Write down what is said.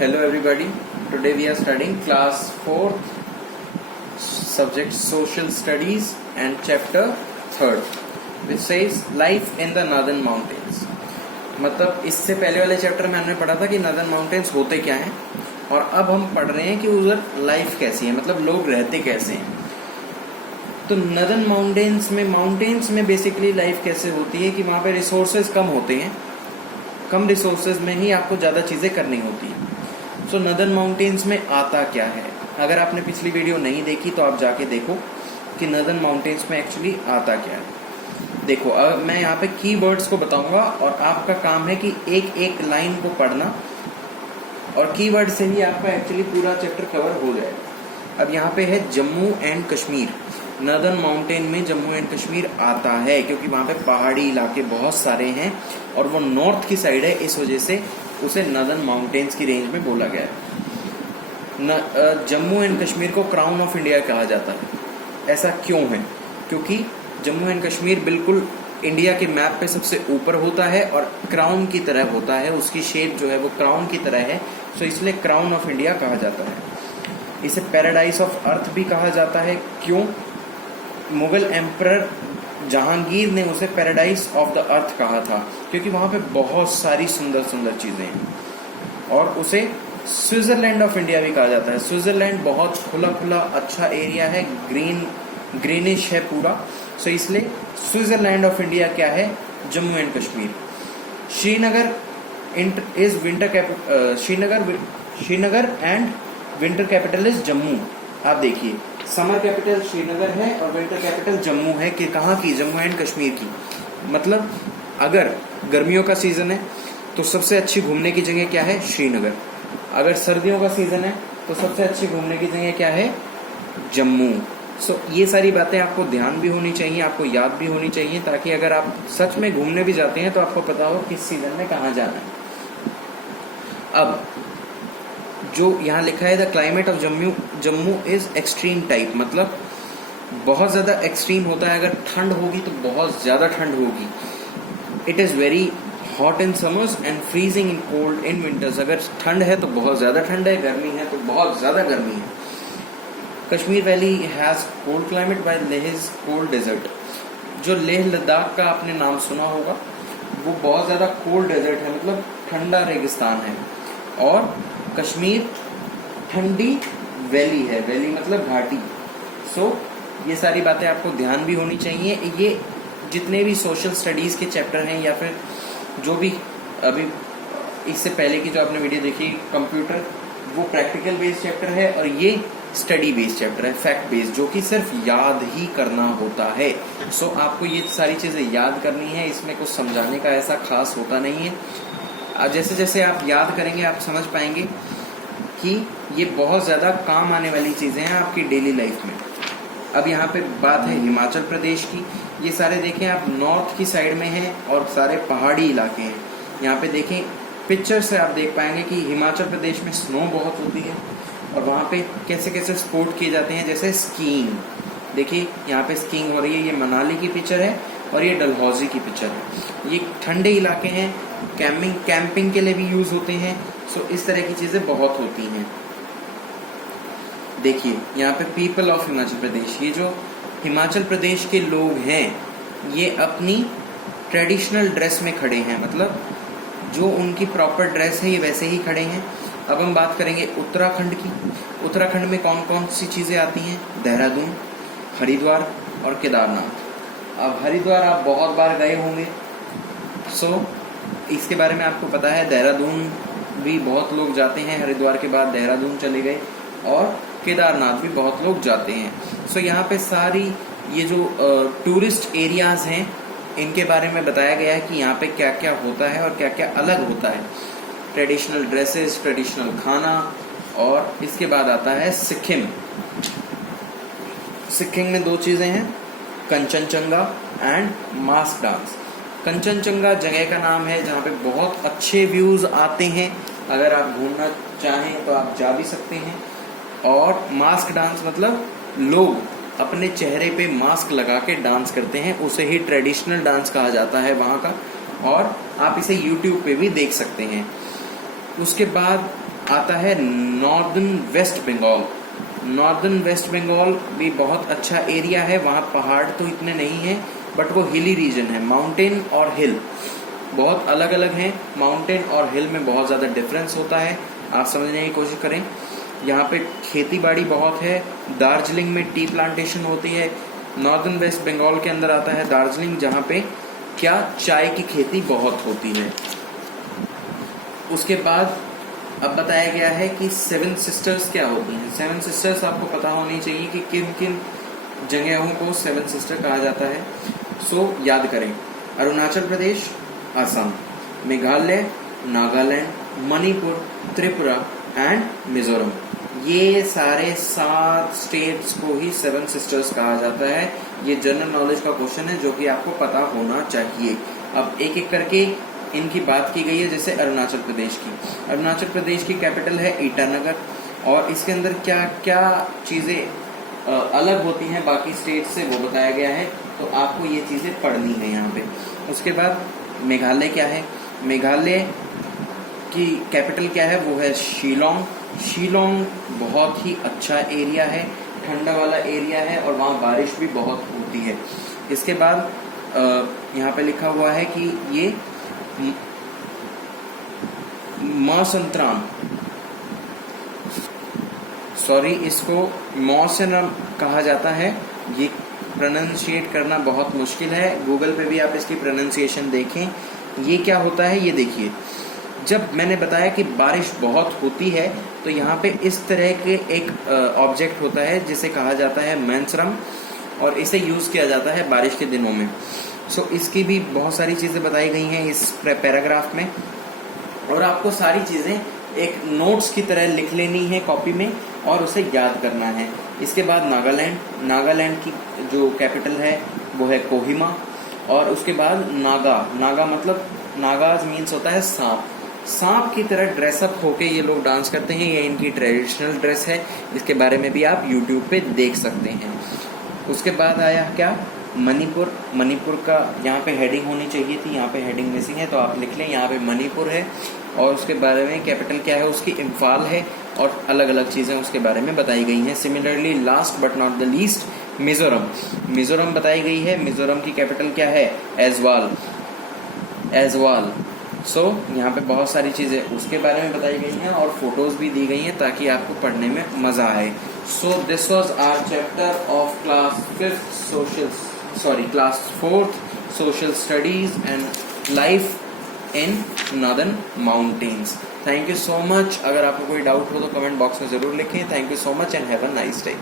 Hello everybody. Today we are studying class 4 subject social studies and chapter 3rd which says life in the northern mountains. मतलब इससे पहले वाले chapter में हमने पढ़ा था कि नॉर्दर्न माउंटेन्स होते क्या हैं और अब हम पढ़ रहे हैं कि उधर लाइफ कैसी है, मतलब लोग रहते कैसे हैं. तो नॉर्दर्न माउंटेन्स में बेसिकली लाइफ कैसे होती है कि वहाँ पे रिसोर्सेज कम होते हैं, कम रिसोर्सेज में ही आपको ज़्यादा चीज़ें करनी होती हैं. सो नॉर्दर्न माउंटेन्स में आता क्या है, अगर आपने पिछली वीडियो नहीं देखी तो आप जाके देखो कि नॉर्दर्न माउंटेन्स में एक्चुअली आता क्या है. देखो अब मैं यहाँ पे कीवर्ड्स को बताऊंगा और आपका काम है कि एक एक लाइन को पढ़ना और कीवर्ड से ही आपका एक्चुअली पूरा चैप्टर कवर हो जाएगा. अब यहाँ पे है Jammu and Kashmir. Northern mountain में जम्मू एंड कश्मीर आता है क्योंकि वहाँ पे पहाड़ी इलाके बहुत सारे हैं और वो नॉर्थ की साइड है, इस वजह से उसे नॉर्दर्न माउंटेन्स की रेंज में बोला गया है. जम्मू एंड कश्मीर को क्राउन ऑफ इंडिया कहा जाता है. ऐसा क्यों है? क्योंकि जम्मू एंड कश्मीर बिल्कुल इंडिया के मैप पे सबसे ऊपर होता है और क्राउन की तरह होता है, उसकी शेप जो है वो क्राउन की तरह है, सो इसलिए क्राउन ऑफ इंडिया कहा जाता है. इसे पैराडाइज ऑफ अर्थ भी कहा जाता है. क्यों? मुगल एम्परर जहांगीर ने उसे पैराडाइज ऑफ द अर्थ कहा था क्योंकि वहाँ पे बहुत सारी सुंदर सुंदर चीज़ें हैं और उसे स्विट्जरलैंड ऑफ इंडिया भी कहा जाता है. स्विट्जरलैंड बहुत खुला खुला अच्छा एरिया है, ग्रीनिश है पूरा, सो इसलिए स्विट्जरलैंड ऑफ इंडिया क्या है? Jammu and Kashmir. Srinagar is Srinagar and winter capital is Jammu. आप देखिए समर कैपिटल श्रीनगर है और विंटर कैपिटल जम्मू है. कि कहाँ की? जम्मू एंड कश्मीर की. मतलब अगर गर्मियों का सीजन है तो सबसे अच्छी घूमने की जगह क्या है? श्रीनगर. अगर सर्दियों का सीजन है तो सबसे अच्छी घूमने की जगह क्या है? जम्मू. सो ये सारी बातें आपको ध्यान भी होनी चाहिए, आपको याद भी होनी चाहिए, ताकि अगर आप सच में घूमने भी जाते हैं तो आपको पता हो किस सीजन में कहाँ जाना है. अब जो यहाँ लिखा है the climate of Jammu is extreme type, मतलब बहुत ज़्यादा एक्सट्रीम होता है. अगर ठंड होगी तो बहुत ज़्यादा ठंड होगी. It is very hot in summers and freezing in cold in winters. अगर ठंड है तो बहुत ज़्यादा ठंड है, गर्मी है तो बहुत ज़्यादा गर्मी है. Kashmir valley has cold climate by लेहज कोल्ड डेजर्ट. जो लेह लद्दाख का आपने नाम सुना होगा वो बहुत ज़्यादा कोल्ड डेजर्ट है, मतलब ठंडा रेगिस्तान है. और कश्मीर ठंडी वैली है, वैली मतलब घाटी. सो ये सारी बातें आपको ध्यान भी होनी चाहिए. ये जितने भी सोशल स्टडीज़ के चैप्टर हैं या फिर जो भी अभी इससे पहले की जो आपने वीडियो देखी कंप्यूटर, वो प्रैक्टिकल बेस्ड चैप्टर है और ये स्टडी बेस्ड चैप्टर है, फैक्ट बेस्ड, जो कि सिर्फ याद ही करना होता है. सो आपको ये सारी चीज़ें याद करनी है, इसमें कुछ समझाने का ऐसा खास होता नहीं है. जैसे जैसे आप याद करेंगे आप समझ पाएंगे कि ये बहुत ज़्यादा काम आने वाली चीज़ें हैं आपकी डेली लाइफ में. अब यहाँ पे बात है हिमाचल प्रदेश की. ये सारे देखें आप नॉर्थ की साइड में हैं और सारे पहाड़ी इलाके हैं. यहाँ पे देखें पिक्चर से आप देख पाएंगे कि हिमाचल प्रदेश में स्नो बहुत होती है और वहाँ पे कैसे कैसे स्पोर्ट किए जाते हैं, जैसे स्कीइंग. देखिए यहाँ पे स्कीइंग हो रही है. ये मनाली की पिक्चर है और ये डलहौजी की पिक्चर है. ये ठंडे इलाके हैं, कैंपिंग के लिए भी यूज़ होते हैं. सो इस तरह की चीज़ें बहुत होती हैं. देखिए यहाँ पे पीपल ऑफ हिमाचल प्रदेश, ये जो हिमाचल प्रदेश के लोग हैं ये अपनी ट्रेडिशनल ड्रेस में खड़े हैं, मतलब जो उनकी प्रॉपर ड्रेस है ये वैसे ही खड़े हैं. अब हम बात करेंगे उत्तराखंड की. उत्तराखंड में कौन कौन सी चीज़ें आती हैं? देहरादून, हरिद्वार और केदारनाथ. अब हरिद्वार आप बहुत बार गए होंगे, सो इसके बारे में आपको पता है. देहरादून भी बहुत लोग जाते हैं, हरिद्वार के बाद देहरादून चले गए और केदारनाथ भी बहुत लोग जाते हैं. सो यहाँ पे सारी ये जो टूरिस्ट एरियाज़ हैं इनके बारे में बताया गया है कि यहाँ पे क्या क्या होता है और क्या क्या अलग होता है. ट्रेडिशनल ड्रेसेस, ट्रेडिशनल खाना. और इसके बाद आता है सिक्किम. सिक्किम में दो चीज़ें हैं, Kanchenjunga and mask dance. Kanchenjunga जगह का नाम है जहाँ पे बहुत अच्छे व्यूज़ आते हैं. अगर आप घूमना चाहें तो आप जा भी सकते हैं. और मास्क डांस मतलब लोग अपने चेहरे पे मास्क लगा के डांस करते हैं, उसे ही ट्रेडिशनल डांस कहा जाता है वहाँ का. और आप इसे YouTube पे भी देख सकते हैं. उसके बाद आता है नॉर्दर्न वेस्ट बंगाल। नॉर्दर्न वेस्ट बंगाल भी बहुत अच्छा एरिया है, वहाँ पहाड़ तो इतने नहीं हैं बट वो हिली रीजन है। माउंटेन और हिल बहुत अलग अलग हैं, माउंटेन और हिल में बहुत ज़्यादा डिफरेंस होता है, आप समझने की कोशिश करें। यहाँ पे खेती बाड़ी बहुत है, दार्जिलिंग में टी प्लांटेशन होती है। नॉर्दर्न वेस्ट बंगाल के अंदर आता है दार्जिलिंग, जहाँ पे क्या चाय की खेती बहुत होती है। उसके बाद अब बताया गया है कि सेवन सिस्टर्स क्या होती हैं। सेवन सिस्टर्स आपको पता होनी चाहिए कि किन किन जगहों को सेवन सिस्टर कहा जाता है। सो याद करें, अरुणाचल प्रदेश, असम, मेघालय, नागालैंड, मणिपुर, त्रिपुरा एंड मिजोरम, ये सारे 7 स्टेट्स को ही सेवन सिस्टर्स कहा जाता है। ये जनरल नॉलेज का क्वेश्चन है जो कि आपको पता होना चाहिए। अब एक एक करके इनकी बात की गई है। जैसे अरुणाचल प्रदेश की, अरुणाचल प्रदेश की कैपिटल है ईटानगर, और इसके अंदर क्या क्या चीजें अलग होती हैं बाकी स्टेट से वो बताया गया है, तो आपको ये चीजें पढ़नी है यहाँ पे। उसके बाद मेघालय क्या है, मेघालय की कैपिटल क्या है, वो है शिलोंग। शिलोंग बहुत ही अच्छा एरिया है, ठंडा वाला एरिया है और वहाँ बारिश भी बहुत होती है। इसके बाद यहाँ पे लिखा हुआ है कि ये मौसंतराम, सॉरी इसको मौसनम कहा जाता है। ये प्रोनाउंशिएट करना बहुत मुश्किल है, गूगल पे भी आप इसकी प्रोनाउंसिएशन देखें। ये क्या होता है ये देखिए, जब मैंने बताया कि बारिश बहुत होती है तो यहाँ पे इस तरह के एक ऑब्जेक्ट होता है जिसे कहा जाता है मैंसरम, और इसे यूज़ किया जाता है बारिश के दिनों में। सो इसकी भी बहुत सारी चीज़ें बताई गई हैं इस पैराग्राफ में, और आपको सारी चीज़ें एक नोट्स की तरह लिख लेनी है कॉपी में और उसे याद करना है। इसके बाद नागालैंड, नागालैंड की जो कैपिटल है वो है कोहिमा, और उसके बाद नागा, नागा मतलब नागाज मीन्स होता है सांप। सांप की तरह ड्रेसअप होके ये लोग डांस करते हैं, ये इनकी ट्रेडिशनल ड्रेस है। इसके बारे में भी आप यूट्यूब पे देख सकते हैं। उसके बाद आया क्या, मणिपुर। मणिपुर का यहाँ पे हेडिंग होनी चाहिए थी, यहाँ पे हेडिंग मिसिंग है तो आप लिख लें, यहाँ पे मणिपुर है। और उसके बारे में कैपिटल क्या है उसकी, इम्फाल है, और अलग अलग चीज़ें उसके बारे में बताई गई हैं। Similarly last but not the least, Mizoram. Mizoram बताई गई है, मिजोरम की कैपिटल क्या है, ऐजवाल, ऐजवाल। सो यहाँ पे बहुत सारी चीज़ें उसके बारे में बताई गई हैं और फोटोज भी दी गई हैं ताकि आपको पढ़ने में मज़ा आए। So this was our chapter of class 4th social studies and life in northern mountains. Thank you so much. अगर आपको कोई डाउट हो तो कमेंट बॉक्स में ज़रूर लिखें। Thank you so much and have a nice day.